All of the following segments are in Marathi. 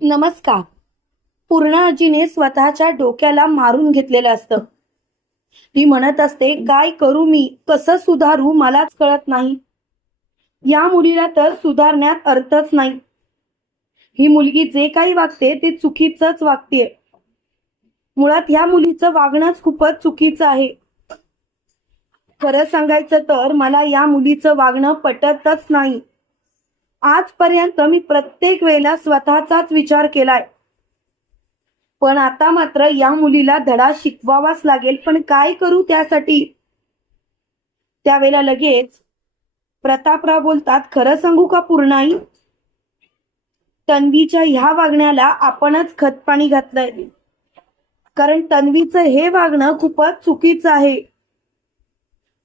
नमस्कार. पूर्णा आजीने स्वतःच्या डोक्याला मारून घेतलेलं असतं. ती म्हणत असते, काय करू मी, कसं सुधारू मलाच कळत नाही. या मुलीला तर सुधारण्यात अर्थच नाही. ही मुलगी जे काही वागते ते चुकीचंच वागतेय. मुळात ह्या मुलीचं वागणंच खूपच चुकीचं आहे. खरं सांगायचं तर मला या मुलीचं वागणं पटतच नाही. आजपर्यंत मी प्रत्येक वेळेला स्वतःचाच विचार केलाय, पण आता मात्र या मुलीला धडा शिकवावाच लागेल. पण काय करू त्यासाठी? त्यावेळेला लगेच प्रतापराव बोलतात, खरं सांगू का पूर्णाई, तन्वीच्या ह्या वागण्याला आपणच खतपाणी घातलंय. कारण तन्वीचं हे वागणं खूपच चुकीचं आहे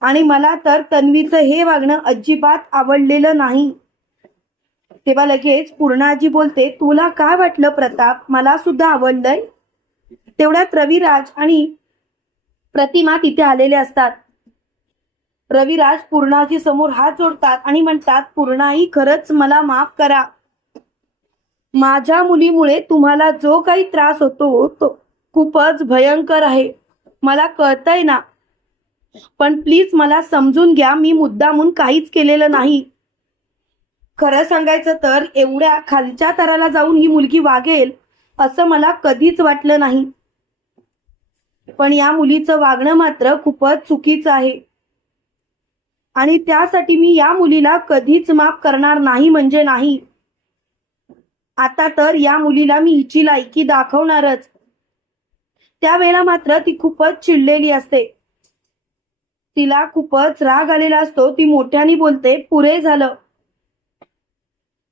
आणि मला तर तन्वीचं हे वागणं अजिबात आवडलेलं नाही. तेव्हा लगेच पूर्णाजी बोलते, तुला काय वाटलं प्रताप, मला सुद्धा आवडलंय. तेवढ्यात रविराज आणि प्रतिमा तिथे आलेले असतात. रविराज पूर्णाजी समोर हात जोडतात आणि म्हणतात, पूर्णाई खरंच मला माफ करा. माझ्या मुलीमुळे तुम्हाला जो काही त्रास होतो तो खूपच भयंकर आहे, मला कळतंय ना. पण प्लीज मला समजून घ्या, मी मुद्दामून काहीच केलेलं नाही. खरं सांगायचं तर एवढ्या खालच्या थराला जाऊन ही मुलगी वागेल असं मला कधीच वाटलं नाही. पण या मुलीचं वागणं मात्र खूपच चुकीचं आहे आणि त्यासाठी मी या मुलीला कधीच माफ करणार नाही म्हणजे नाही. आता तर या मुलीला मी हिची लायकी दाखवणारच. त्यावेळेला मात्र ती खूपच चिडलेली असते. तिला खूपच राग आलेला असतो. ती मोठ्याने बोलते, पुरे झालं,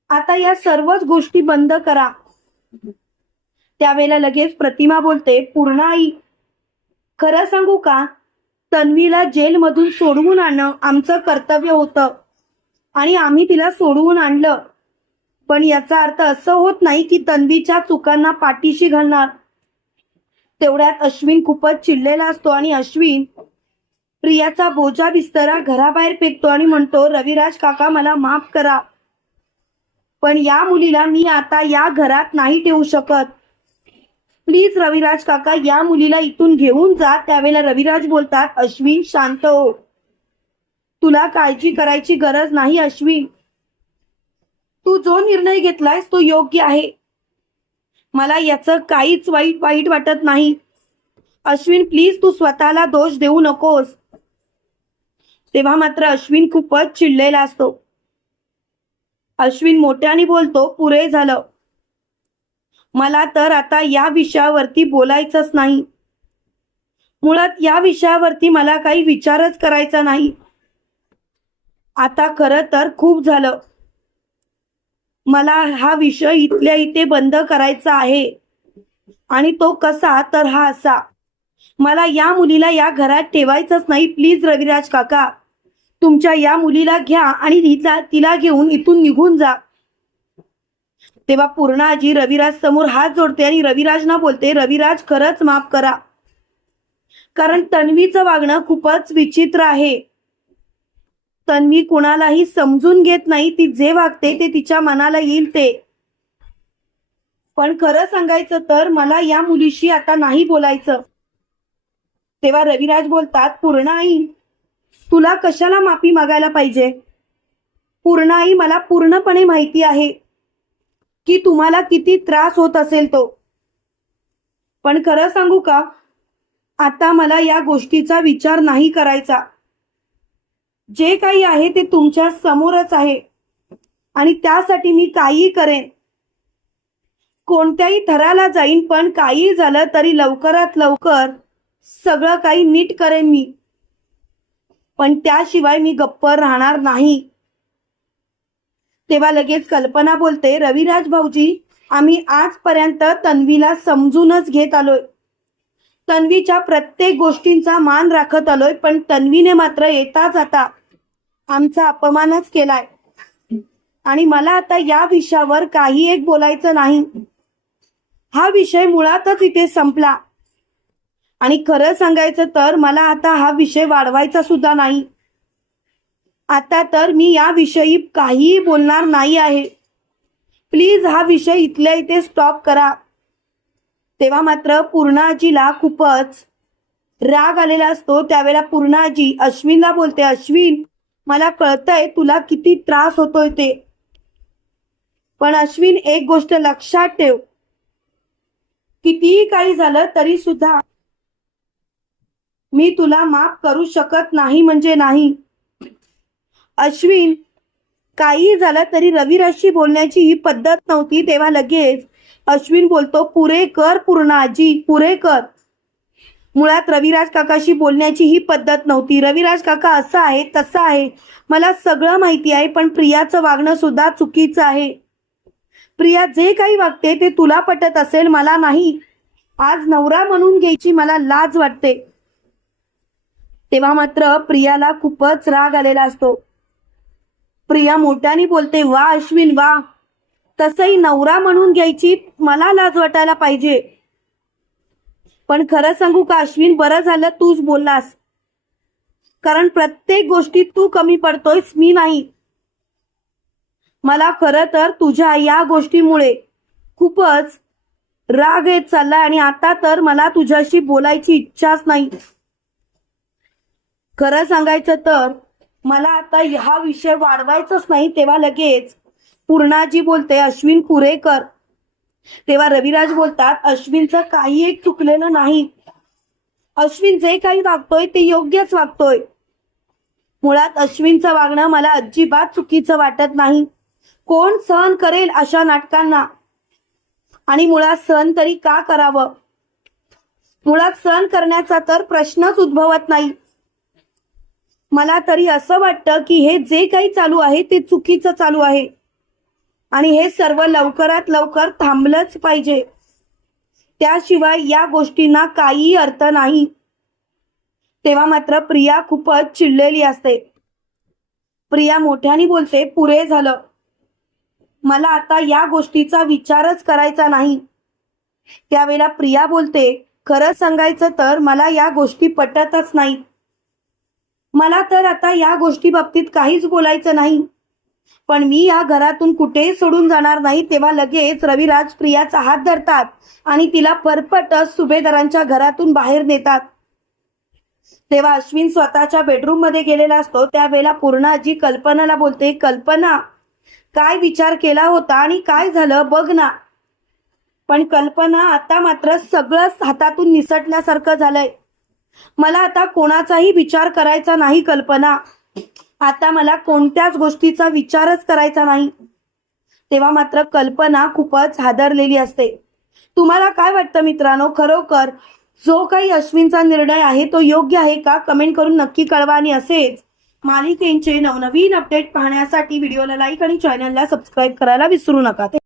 आता या सर्वच गोष्टी बंद करा. त्यावेळेला लगेच प्रतिमा बोलते, पूर्णाई खरं सांगू का, तन्वीला जेलमधून सोडवून आणणं आमचं कर्तव्य होतं आणि आम्ही तिला सोडवून आणलं. पण याचा अर्थ असं होत नाही की तन्वीच्या चुकांना पाठीशी घालणार. तेवढ्यात अश्विन खूपच चिडलेला असतो आणि अश्विन प्रियाचा बोजा बिस्तरा घराबाहेर फेकतो आणि म्हणतो, रविराज काका मला माफ करा, पण या मुलीला मी आता या घरात नाही ठेवू शकत. प्लीज रविराज काका, या मुलीला इथून घेऊन जा. त्यावेळेला रविराज बोलतात, अश्विन शांत हो, तुला काळजी करायची गरज नाही. अश्विन, तू जो निर्णय घेतलायस तो योग्य आहे, मला याचं काहीच वाईट वाटत नाही. अश्विन प्लीज, तू स्वतःला दोष देऊ नकोस. तेव्हा मात्र अश्विन खूपच चिडलेला असतो. अश्विन मोठ्याने बोलतो, पुरे झालं, मला तर आता या विषयावरती बोलायचंच नाही. मुळात या विषयावरती मला काही विचारच करायचा नाही. आता खरं तर खूप झालं, मला हा विषय इथल्या इथे बंद करायचा आहे. आणि तो कसा, तर हा असा, मला या मुलीला या घरात ठेवायचंच नाही. प्लीज रविराज काका, तुमच्या या मुलीला घ्या आणि तिला घेऊन इथून निघून जा. तेव्हा पूर्णाजी रविराज समोर हात जोडते आणि रविराजना बोलते, रविराज खरंच माफ करा, कारण तन्वीचं वागणं खूपच विचित्र आहे. तन्वी कुणालाही समजून घेत नाही. ती जे वागते ते तिच्या मनाला येईल ते. पण खरं सांगायचं तर मला या मुलीशी आता नाही बोलायचं. तेव्हा रविराज बोलतात, पूर्णाई तुला कशाला माफी मागायला पाहिजे. पूर्णाई, मला पूर्णपणे माहिती आहे की तुम्हाला किती त्रास होत असेल तो. पण खरं सांगू का, आता मला या गोष्टीचा विचार नाही करायचा. जे काही आहे ते तुमच्या समोरच आहे आणि त्यासाठी मी काहीही करेन, कोणत्याही थराला जाईन. पण काही झालं तरी लवकरात लवकर सगळं काही नीट करेन मी, पण त्याशिवाय मी गप्प राहणार नाही. तेव्हा लगेच कल्पना बोलते, रविराज भाऊजी, आम्ही आजपर्यंत तन्वीला समजूनच घेत आलोय, तन्वीच्या प्रत्येक गोष्टींचा मान राखत आलोय, पण तन्वीने मात्र येता जाता आमचा अपमानच केलाय. आणि मला आता या विषयावर काही एक बोलायचं नाही. हा विषय मुळातच इथे संपला आणि खरं सांगायचं तर मला आता हा विषय वाढवायचा सुद्धा नाही. आता तर मी याविषयी काहीही बोलणार नाही आहे. प्लीज हा विषय इथल्या इथे स्टॉप करा. तेव्हा मात्र पूर्णाजीला खूपच राग आलेला असतो. त्यावेळेला पूर्णाजी अश्विनला बोलते, अश्विन मला कळतंय तुला किती त्रास होतोय ते, पण अश्विन एक गोष्ट लक्षात ठेव, कितीही काही झालं तरी सुद्धा मी तुला माफ करू शकत नाही म्हणजे नाही. अश्विन काही झालं तरी रविराजशी बोलण्याची ही पद्धत नव्हती. तेव्हा लगेच अश्विन बोलतो, पुरे कर पूर्णाजी, पुरे कर. मुळात रविराज काकाशी बोलण्याची ही पद्धत नव्हती. रविराज काका असं आहे तसं आहे मला सगळं माहिती आहे, पण प्रियाचं वागणं सुद्धा चुकीचं आहे. प्रिया जे काही वागते ते तुला पटत असेल, मला नाही. आज नवरा म्हणून घ्यायची मला लाज वाटते. तेव्हा मात्र प्रियाला खूपच राग आलेला असतो. प्रिया मोठ्याने बोलते, वा अश्विन वा, तसंही नवरा म्हणून घ्यायची मला लाज वाटायला पाहिजे. पण खरं सांगू का अश्विन, बरं झालं तूच बोललास, कारण प्रत्येक गोष्टीत तू कमी पडतोयस, मी नाही. मला खरं तर तुझ्या या गोष्टीमुळे खूपच राग येत चाललाय आणि आता तर मला तुझ्याशी बोलायची इच्छाच नाही. खरं सांगायचं तर मला आता हा विषय वाढवायचाच नाही. तेव्हा लगेच पूर्णाजी बोलते, अश्विन पुरे कर. तेव्हा रविराज बोलतात, अश्विनचं काही एक चुकलेलं नाही. अश्विन जे काही वागतोय ते योग्यच वागतोय. मुळात अश्विनचं वागणं मला अजिबात चुकीचं वाटत नाही. कोण सहन करेल अशा नाटकांना, आणि मुळात सहन तरी का करावं. मुळात सहन करण्याचा तर प्रश्नच उद्भवत नाही. मला तरी असं वाटतं की हे जे काही चालू आहे ते चुकीचं चालू आहे आणि हे सर्व लवकरात लवकर थांबलंच पाहिजे. त्याशिवाय या गोष्टींना काही अर्थ नाही. तेव्हा मात्र प्रिया खूपच चिडलेली असते. प्रिया मोठ्याने बोलते, पुरे झालं, मला आता या गोष्टीचा विचारच करायचा नाही. त्यावेळेला प्रिया बोलते, खरं सांगायचं तर मला या गोष्टी पटतच नाही. मला तर आता या गोष्टी बाबतीत काहीच बोलायचं नाही, पण मी या घरातून कुठेही सोडून जाणार नाही. तेव्हा लगेच रविराज प्रियाचा हात धरतात आणि तिला परपटच सुभेदारांच्या घरातून बाहेर नेतात. तेव्हा अश्विन स्वतःच्या बेडरूम मध्ये गेलेला असतो. त्यावेळेला पूर्णाजी कल्पनाला बोलते, कल्पना काय विचार केला होता आणि काय झालं बघ ना. पण कल्पना आता मात्र सगळंच हातातून निसटल्यासारखं झालंय. मला आता कोणाचाही विचार करायचा नाही कल्पना, आता मला कोणत्याच गोष्टीचा विचारच करायचा नाही. तेव्हा मात्र कल्पना खूपच हादरलेली असते. तुम्हाला काय वाटतं मित्रांनो, खरोखर जो काही अश्विनचा निर्णय आहे तो योग्य आहे का? कमेंट करून नक्की कळवा. आणि असेच मालिकेचे नवनवीन अपडेट पाहण्यासाठी व्हिडिओला लाईक आणि चॅनलला सबस्क्राईब करायला विसरू नका.